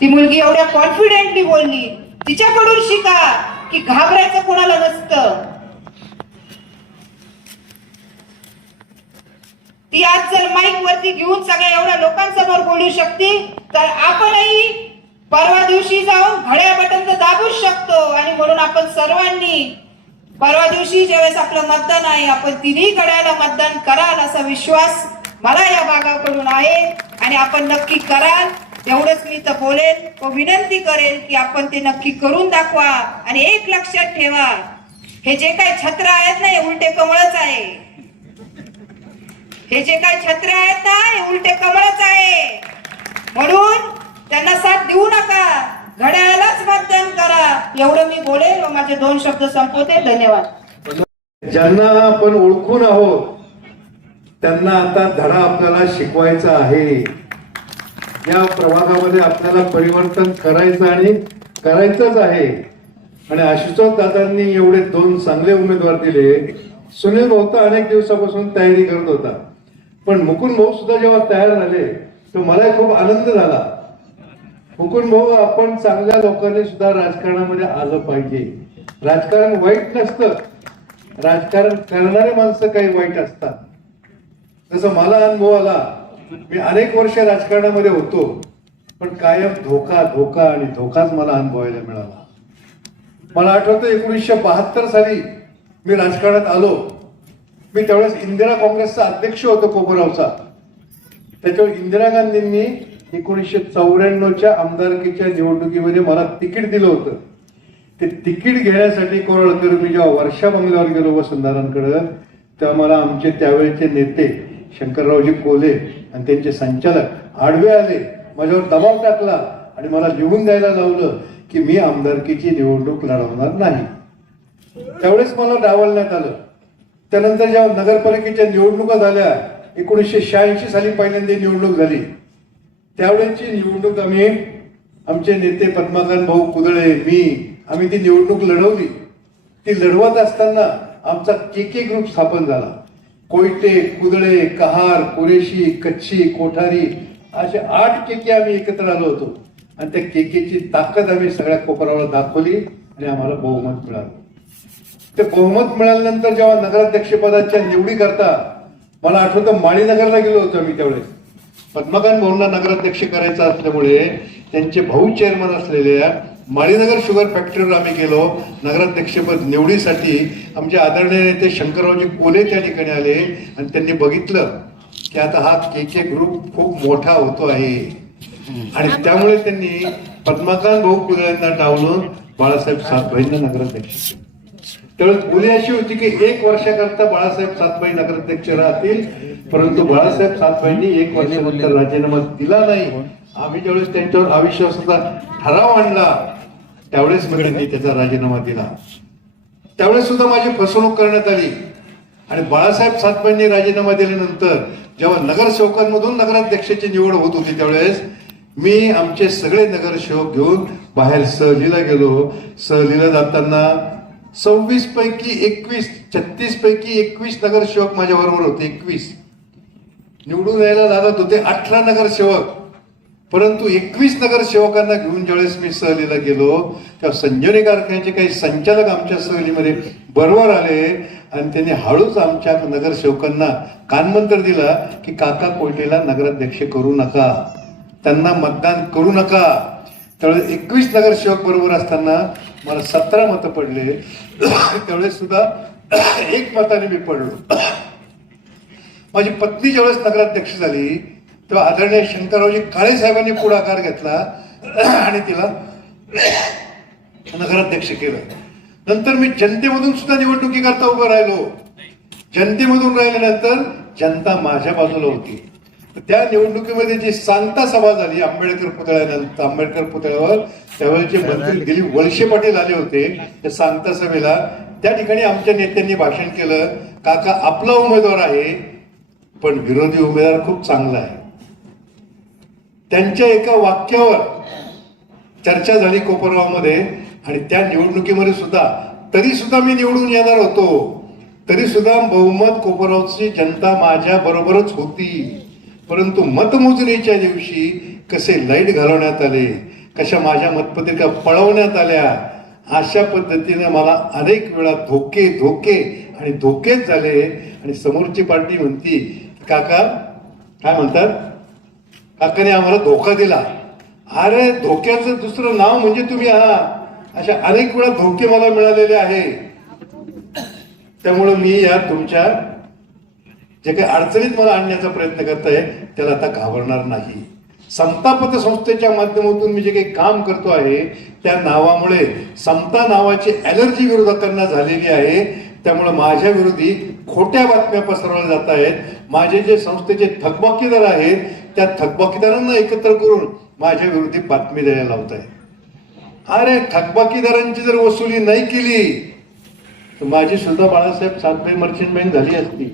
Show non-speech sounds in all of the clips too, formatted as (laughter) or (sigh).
ती मुलगी एवढ्या कॉन्फिडेंटली बोलली. तिच्याकडून शिका की घाबरायचं कोणाला नसतं. ती आज जर माईक वरती घेऊन सगळ्या एवढ्या लोकांसमोर बोलू शकते तर आपणही परवा दिवशी जाऊन घड्या बटन तर दाबूच शकतो. आणि म्हणून आपण सर्वांनी परवा दिवशी ज्यावेळेस आपलं मतदान आहे आपण तिन्ही गड्याला मतदान कराल असा विश्वास मला या भागाकडून आहे. आणि आपण नक्की कराल. एवढंच मी तर बोलेन व विनंती करेन की आपण ते नक्की करून दाखवा आणि एक लक्षात ठेवा. हे जे काय छत्र आहेत ना हे उलटे कमळच आहे. हे जे काय छत्र आहेत ना हे उलटे कमळच आहे. म्हणून त्यांना साथ देऊ नका. घड्याळालाच मतदान करा. एवढं मी बोलेन व माझे दोन शब्द संपवते. धन्यवाद. ज्यांना आपण ओळखून आहोत त्यांना आता धडा आपल्याला शिकवायचा आहे. या प्रवाहामध्ये आपल्याला परिवर्तन करायचं आणि करायचंच आहे. आणि आशुतोष दादांनी एवढे दोन चांगले उमेदवार दिले. सुनील भाऊ तर अनेक दिवसापासून तयारी करत होता. पण मुकुंद भाऊ सुद्धा जेव्हा तयार झाले तर मलाही खूप आनंद झाला. मुकुंद भाऊ आपण चांगल्या लोकांनी सुद्धा राजकारणामध्ये आलं पाहिजे. राजकारण वाईट नसतं. राजकारण करणारे माणसं काही वाईट असतात. जसं मला अनुभव आला मी अनेक वर्ष राजकारणामध्ये होतो पण कायम धोका धोका आणि धोकाच मला अनुभवायला मिळाला. मला आठवतं एकोणीसशे बहात्तर साली मी राजकारणात आलो. मी त्यावेळेस इंदिरा काँग्रेसचा अध्यक्ष होतो कोपरावचा त्याच्यावर इंदिरा गांधींनी एकोणीसशे चौऱ्याण्णवच्या आमदारकीच्या निवडणुकीमध्ये मला तिकीट दिलं होतं. ते तिकीट घेण्यासाठी कोरळकर मी जेव्हा वर्षा बंगल्यावर गेलो वसंतदारांकडं तेव्हा मला आमचे त्यावेळेचे नेते शंकररावजी कोले आणि त्यांचे संचालक आडवे आले माझ्यावर दबाव टाकला आणि मला लिहून द्यायला लावलं की मी आमदारकीची निवडणूक लढवणार नाही. त्यावेळेस मला डावलण्यात आलं. त्यानंतर जेव्हा नगरपालिकेच्या निवडणुका झाल्या एकोणीसशे शहाऐंशी साली पहिल्यांदा निवडणूक झाली. त्यावेळेची निवडणूक आम्ही आमचे नेते पद्माकांत भाऊ कुदळे मी आम्ही ती निवडणूक लढवली. ती लढवत असताना आमचा के के ग्रुप स्थापन झाला. कोयटे कुदळे कहार कुरेशी कच्छी कोठारी असे आठ केके आम्ही एकत्र आलो होतो. आणि त्या केकेची ताकद आम्ही सगळ्या कोपरावर दाखवली आणि आम्हाला बहुमत मिळालं. ते बहुमत मिळाल्यानंतर जेव्हा नगराध्यक्षपदाच्या निवडी करता मला आठवतं माळीनगरला गेलो होतो मी त्यावेळेस. पद्मकांत भाऊंना नगराध्यक्ष करायचा असल्यामुळे त्यांचे भाऊ चेअरमन असलेल्या माळीनगर शुगर फॅक्टरीवर आम्ही गेलो. नगराध्यक्षपद निवडीसाठी आमचे आदरणीय नेते शंकररावजी कोले त्या ठिकाणी आले आणि त्यांनी बघितलं की आता हा के के ग्रुप खूप मोठा होतो आहे. आणि त्यामुळे त्यांनी पद्मकांत भाऊ कुदळ्यांना डावलून बाळासाहेब सातभाईंना नगराध्यक्ष केलं. त्यावेळेस बोली अशी होती की एक वर्षाकरता बाळासाहेब सातबाई नगराध्यक्ष राहतील परंतु बाळासाहेब सातबाईंनी एक वर्षानंतर राजीनामा दिला नाही. आम्ही ज्यावेळेस त्यांच्यावर अविश्वासाचा ठराव आणला त्यावेळेस मग त्यांनी त्याचा राजीनामा दिला. त्यावेळेस सुद्धा माझी फसवणूक करण्यात आली. आणि बाळासाहेब सातबाईंनी राजीनामा दिल्यानंतर जेव्हा नगरसेवकांमधून नगराध्यक्षाची निवड होत होती त्यावेळेस मी आमचे सगळे नगरसेवक घेऊन बाहेर सहलीला गेलो. सहलीला जाताना सव्वीस पैकी एकवीस छत्तीस पैकी एकवीस नगरसेवक माझ्या बरोबर होते. एकवीस. निवडून यायला लागत होते अठरा नगरसेवक. परंतु एकवीस नगरसेवकांना घेऊन ज्यावेळेस मी सहलीला गेलो तेव्हा संजीवनी कारखान्याचे काही संचालक आमच्या सहलीमध्ये बरोबर आले आणि त्यांनी हळूच आमच्या नगरसेवकांना कानमंत्र दिला की काका कोयटेला नगराध्यक्ष करू नका. त्यांना मतदान करू नका. त्यावेळेस एकवीस नगरसेवक बरोबर असताना मला सतरा मतं पडले. त्यावेळेस सुद्धा एक मताने मी पडलो. माझी पत्नी ज्यावेळेस नगराध्यक्ष झाली तेव्हा आदरणीय शंकररावजी काळे साहेबांनी पुढाकार घेतला (clears throat) आणि तिला (clears throat) नगराध्यक्ष केलं. नंतर मी जनतेमधून सुद्धा निवडणुकीकरता उभं राहिलो. जनतेमधून राहिल्यानंतर जनता माझ्या बाजूला होती. त्या निवडणुकीमध्ये जी सांगता सभा झाली आंबेडकर पुतळ्यानंतर आंबेडकर पुतळ्यावर त्यावेळेचे मंत्री दिलीप वळसे पाटील आले होते त्या सांगता सभेला त्या ठिकाणी आमच्या नेत्यांनी भाषण केलं काका आपला उमेदवार आहे पण विरोधी उमेदवार खूप चांगला आहे. त्यांच्या एका वाक्यावर चर्चा झाली कोपरगावमध्ये आणि त्या निवडणुकीमध्ये सुद्धा. तरी सुद्धा मी निवडून येणार होतो. तरी सुद्धा बहुमत कोपरगावची जनता माझ्या बरोबरच होती. परंतु मतमोजणीच्या दिवशी कसे लाइट घालवण्यात आले कशा माझ्या मतपत्रिका पळवण्यात आल्या अशा पद्धतीने मला अनेक वेळा धोके धोके आणि धोकेच झाले. आणि समोरची पार्टी म्हणती काका काय म्हणतात? काकाने आम्हाला धोका दिला. अरे धोक्याचं दुसरं नाव म्हणजे तुम्ही आहात अशा अनेक वेळा धोके मला मिळालेले आहे. त्यामुळं मी या तुमच्या जे काही अडचणीत मला आणण्याचा प्रयत्न करताय त्याला आता घाबरणार नाही. समता संस्थेच्या माध्यमातून मी जे काही काम करतो आहे त्या नावामुळे समता नावाची ॲलर्जी विरोधकांना झालेली आहे. त्यामुळे माझ्या विरोधी खोट्या बातम्या पसरवल्या जात आहेत. माझे जे संस्थेचे थकबाकीदार आहेत त्या थकबाकीदारांना एकत्र करून माझ्या विरोधी बातमी द्यायला लावत आहे अरे थकबाकीदारांची जर वसुली नाही केली तर माझी सुद्धा बाळासाहेब सातभाई मर्चंट बँक झाली असती.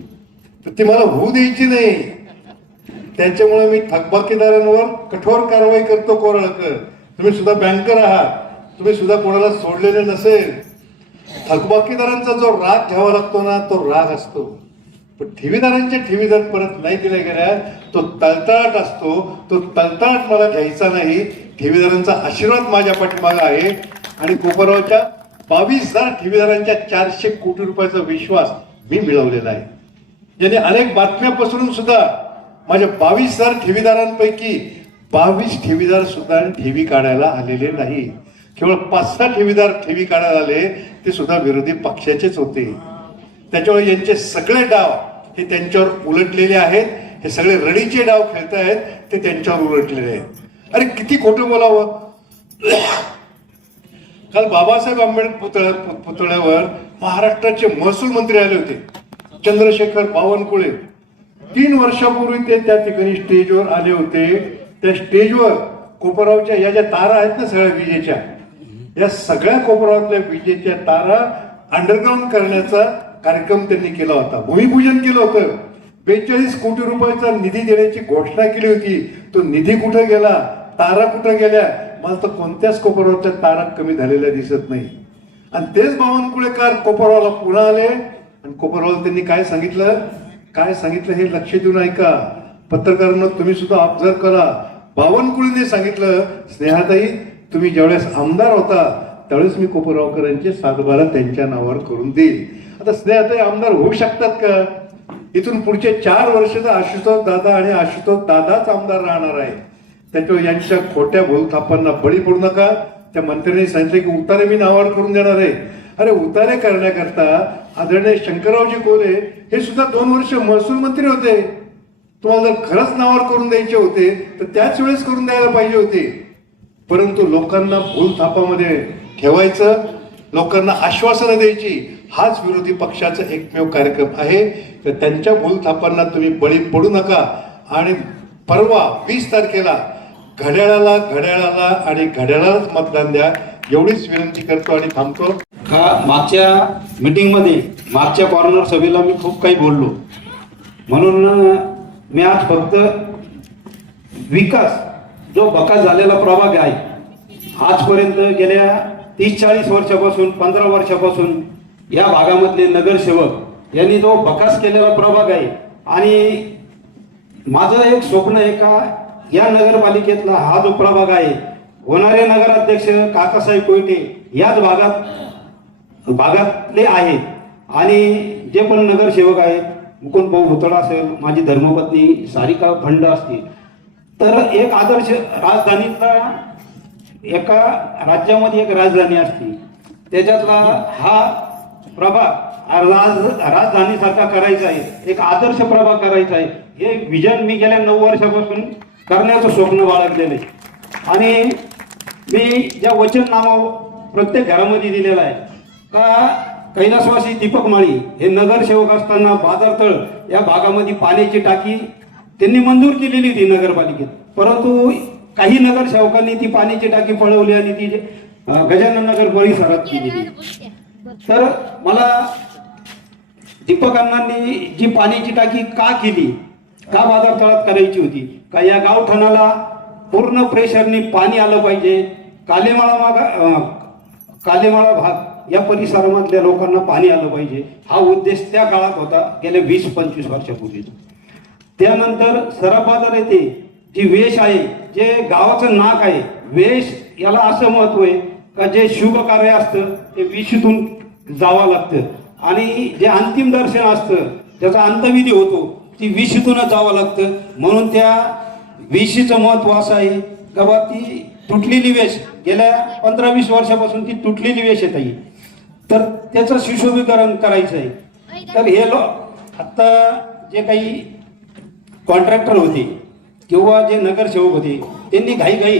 तर ती मला होऊ द्यायची नाही. त्याच्यामुळे मी थकबाकीदारांवर कठोर कारवाई करतो कोरळकर तुम्ही सुद्धा बँकर आहात. तुम्ही सुद्धा कोणाला सोडलेले नसेल. थकबाकीदारांचा जो राग घ्यावा लागतो ना तो राग असतो. पण ठेवीदारांच्या ठेवीदार परत नाही दिल्या गेल्या तो तळतळाट असतो. तो तळतळाट मला घ्यायचा नाही. ठेवीदारांचा आशीर्वाद माझ्या पाठीमागा आहे. आणि कोपरगावच्या बावीस हजार ठेवीदारांच्या चारशे कोटी रुपयाचा विश्वास मी मिळवलेला आहे. ज्याने अनेक बातम्या पसरून सुद्धा माझ्या बावीस हजार ठेवीदारांपैकी बावीस ठेवीदार सुद्धा ठेवी काढायला आलेले नाही. केवळ पाच सहा ठेवीदार ठेवी काढायला आले ते सुद्धा विरोधी पक्षाचेच होते. त्याच्यामुळे यांचे सगळे डाव हे त्यांच्यावर उलटलेले आहेत. हे सगळे रडीचे डाव खेळतायत ते त्यांच्यावर उलटलेले आहेत. अरे किती खोटं बोलावं. काल बाबासाहेब आंबेडकर पुतळ्या पुतळ्यावर महाराष्ट्राचे महसूल मंत्री आले होते. चंद्रशेखर बावनकुळे. तीन वर्षापूर्वी ते त्या ठिकाणी स्टेजवर आले होते. त्या स्टेजवर कोपरावच्या या ज्या तारा आहेत ना सगळ्या विजेच्या या सगळ्या कोपरावातल्या विजेच्या तारा अंडरग्राऊंड करण्याचा कार्यक्रम त्यांनी केला होता. भूमिपूजन केलं होतं. बेचाळीस कोटी रुपयाचा निधी देण्याची घोषणा केली होती. तो निधी कुठे गेला? तारा कुठे गेल्या? मला तर कोणत्याच कोपरावरच्या तारा कमी झालेल्या दिसत नाही. आणि तेच बावनकुळेकार कोपरवाला पुन्हा आले. आणि कोपरवाला त्यांनी काय सांगितलं? काय सांगितलं हे लक्ष देऊन ऐका. पत्रकारांना तुम्ही सुद्धा ऑब्झर्व करा. बावनकुळेने सांगितलं स्नेहाताई तुम्ही ज्यावेळेस आमदार होता त्यावेळेस मी कोपरगावकरांचे सातबारा त्यांच्या नावावर करून देईल आता स्नेहाताई आमदार होऊ शकतात का? इथून पुढचे चार वर्ष तर आशुतोष दादा आणि आशुतोष दादाच आमदार राहणार आहे. त्याच्यावर यांच्या खोट्या भूलथापांना बळी पडू नका. त्या मंत्र्यांनी सांगितले की उतारे मी नावावर करून देणार आहे. अरे उतारे करण्याकरता आदरणीय शंकररावजी कोले हे सुद्धा दोन वर्ष महसूल मंत्री होते. तुम्हाला जर खरंच नावावर करून द्यायचे होते तर त्याच वेळेस करून द्यायला पाहिजे होते. परंतु लोकांना भूलथापामध्ये ठेवायचं लोकांना आश्वासनं द्यायची हाच विरोधी पक्षाचा एकमेव कार्यक्रम आहे. तर त्यांच्या भूलथापांना तुम्ही बळी पडू नका. आणि परवा वीस तारखेला घड्याळाला घड्याळाला आणि घड्याळालाच मतदान द्या. एवढीच विनंती करतो आणि थांबतो. का मागच्या मीटिंगमध्ये मागच्या कॉर्नर सभेला मी खूप काही बोललो. म्हणून मी आज फक्त विकास जो बकास झालेला प्रभाग आहे आजपर्यंत गेल्या तीस चाळीस वर्षापासून पंधरा वर्षापासून या भागामधले नगरसेवक यांनी जो बकास केलेला प्रभाग आहे. आणि माझं एक स्वप्न आहे का या नगरपालिकेतला हा जो प्रभाग आहे होणारे नगराध्यक्ष काकासाहेब कोयटे याच भागात भागातले आहेत. आणि जे पण नगरसेवक आहेत मुकुंद भाऊ भुतळा असेल माझी धर्मपत्नी सारिका फंड असतील. तर एक आदर्श राजधानीतला एका राज्यामध्ये एक राजधानी असते. त्याच्यातला हा प्रभाग राजधानीसारखा करायचा आहे. एक आदर्श प्रभाग करायचा आहे. हे विजन मी गेल्या नऊ वर्षापासून करण्याचं स्वप्न बाळगलेलं आहे. आणि मी ज्या वचननामा प्रत्येक घरामध्ये दिलेला आहे का कैलासवासी दीपक माळी हे नगरसेवक असताना बाजारतळ या भागामध्ये पाण्याची टाकी त्यांनी मंजूर केलेली होती नगरपालिकेत. परंतु काही नगरसेवकांनी ती पाण्याची टाकी पळवली आणि ती गजानन नगर परिसरात केलेली. तर मला दीपक अण्णांनी जी पाण्याची टाकी का केली का बाजार तळात करायची होती का या गावठाणाला पूर्ण प्रेशरने पाणी आलं पाहिजे कालेमाळा मागा कालेमाळा भाग या परिसरामधल्या लोकांना पाणी आलं पाहिजे हा उद्देश त्या काळात होता गेल्या वीस पंचवीस वर्षापूर्वी. त्यानंतर सराफ बाजार येथे जी वेश आहे जे गावाचं नाक आहे वेश याला असं महत्त्व आहे का जे शुभ कार्य असतं ते विषतून जावं लागतं. आणि जे अंतिम दर्शन असतं त्याचा अंतविधी होतो ती विशीतूनच जावं लागतं. म्हणून त्या विशीचं महत्त्व असं आहे का बा ती तुटलेली वेश गेल्या पंधरा वीस वर्षापासून ती तुटलेली वेश आहे तर त्याचं सुशोभीकरण करायचं आहे. तर हे लो आत्ता जे काही कॉन्ट्रॅक्टर होते किंवा जे नगरसेवक होते त्यांनी घाईघाई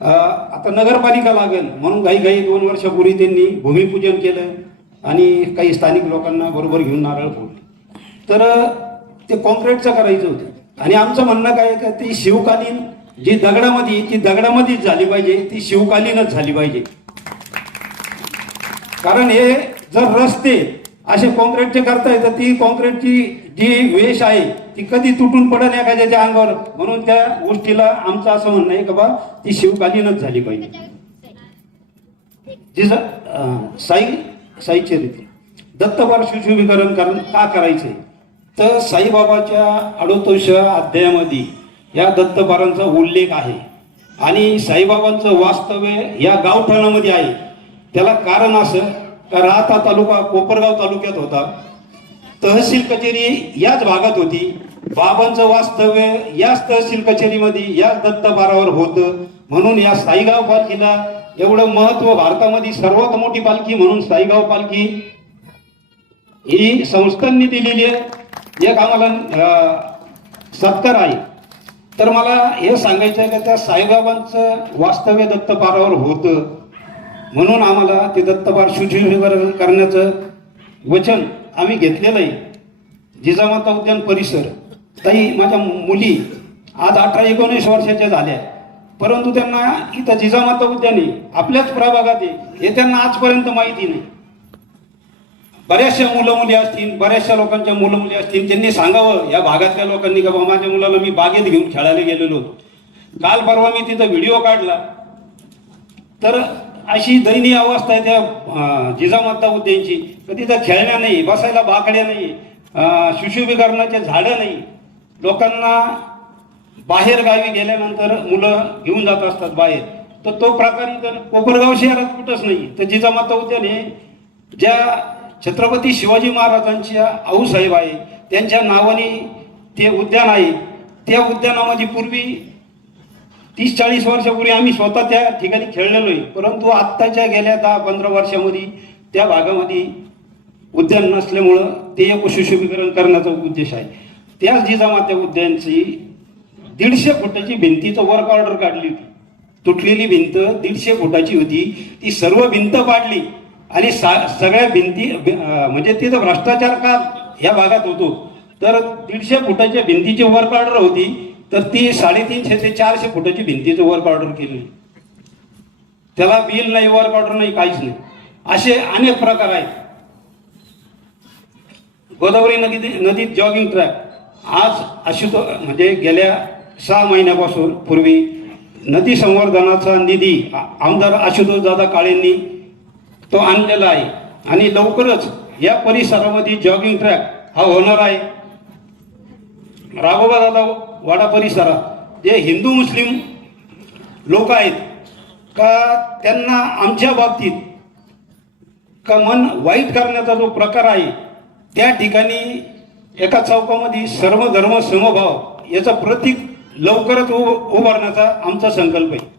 आता नगरपालिका लागेल. म्हणून घाईघाई दोन वर्षापूर्वी त्यांनी भूमिपूजन केलं आणि काही स्थानिक लोकांना बरोबर घेऊन नारळ फोडले. तर ते कॉन्क्रीटचं करायचं होतं. आणि आमचं म्हणणं काय आहे का ती शिवकालीन जी दगडामध्ये ती दगडामध्येच झाली पाहिजे ती शिवकालीनच झाली पाहिजे. कारण हे जर रस्ते असे कॉन्क्रीटचे करताय तर ती कॉन्क्रीटची जी वेश आहे ती कधी तुटून पडेल एखाद्याच्या अंगावर? म्हणून त्या गोष्टीला आमचं असं म्हणणं आहे का बा ती शिवकालीनच झाली पाहिजे. जी साई साईचे रीती दत्तवार सुशोभीकरण करण का करायचंय? तर साईबाबाच्या अडोतोष अध्यायामध्ये या दत्तपारांचा उल्लेख आहे. आणि साईबाबांचं वास्तव्य या गावठाणामध्ये आहे. त्याला कारण असं का राहता तालुका कोपरगाव तालुक्यात होता. तहसील कचेरी याच भागात होती. बाबांचं वास्तव्य याच तहसील कचेरीमध्ये याच दत्तबारावर होतं. म्हणून या साईगाव पालखीला एवढं महत्त्व भारतामध्ये सर्वात मोठी पालखी म्हणून साईगाव पालखी ही संस्थांनी दिलेली आहे. एक आम्हाला सत्कार आहे. तर मला हे सांगायचं आहे का त्या साईबाबांचं वास्तव्य दत्तपारावर होतं. म्हणून आम्हाला ते दत्तपार शुचिवीकरण करण्याचं वचन आम्ही घेतलेलं आहे. जिजामाता उद्यान परिसर. ताई माझ्या मुली आज अठरा एकोणीस वर्षाच्या झाल्या. परंतु त्यांना इथं जिजामाता उद्यान आहे. आपल्याच प्रभागात आहे. हे त्यांना आजपर्यंत माहिती नाही. बऱ्याचशा मुलं मुली असतील बऱ्याचशा लोकांच्या मुलं मुली असतील त्यांनी सांगावं या भागातल्या लोकांनी का बाबा माझ्या मुलाला मी बागेत घेऊन खेळायला गेलेलो होतो. काल परवा मी तिथं व्हिडिओ काढला. तर अशी दयनीय अवस्था आहे त्या जिजामाता उद्यानची. तर तिथं खेळण्या नाही बसायला बाकड्या नाही अं, सुशोभीकरणाचे झाडं नाही. लोकांना बाहेर गावी गेल्यानंतर मुलं घेऊन जात असतात बाहेर. तर तो प्रकार इथं कोपरगाव शहरात कुठंच नाही. तर जिजामाता उद्यान हे ज्या छत्रपती शिवाजी महाराजांच्या आऊसाहेब आहे त्यांच्या नावाने ते उद्यान आहे. त्या उद्यानामध्ये पूर्वी तीस चाळीस वर्षापूर्वी आम्ही स्वतः त्या ठिकाणी खेळलेलो आहे परंतु आत्ताच्या गेल्या दहा पंधरा वर्षामध्ये त्या भागामध्ये उद्यान नसल्यामुळं ते एक सुशोभीकरण करण्याचा उद्देश आहे. त्याच जिजामात्या उद्यानची दीडशे फुटाची भिंतीचं वर्क ऑर्डर काढली होती. तुटलेली भिंत दीडशे फुटाची होती. ती सर्व भिंत पाडली आणि सा- सगळ्या भिंती म्हणजे तिथं भ्रष्टाचार का या भागात होतो. तर दीडशे फुटाच्या भिंतीची वर्क ऑर्डर होती. तर ती साडेतीनशे ते चारशे फुटाची भिंतीचं वर्क ऑर्डर केलेली. त्याला बिल नाही वर्क ऑर्डर नाही काहीच नाही. असे अनेक प्रकार आहेत. गोदावरी नदी नदीत जॉगिंग ट्रॅक आज अशुतो म्हणजे गेल्या सहा महिन्यापासून पूर्वी नदी संवर्धनाचा निधी आमदार आशुतोष दादा काळेंनी तो आणलेला आहे. आणि लवकरच या परिसरामध्ये जॉगिंग ट्रॅक हा होणार आहे. राघोबा दादा वाडा परिसरात जे हिंदू मुस्लिम लोक आहेत का त्यांना आमच्या बाबतीत का मन वाईट करण्याचा जो प्रकार आहे त्या ठिकाणी एका चौकामध्ये सर्व धर्म समभाव याचा प्रतीक लवकरच उ- उभारण्याचा आमचा संकल्प आहे.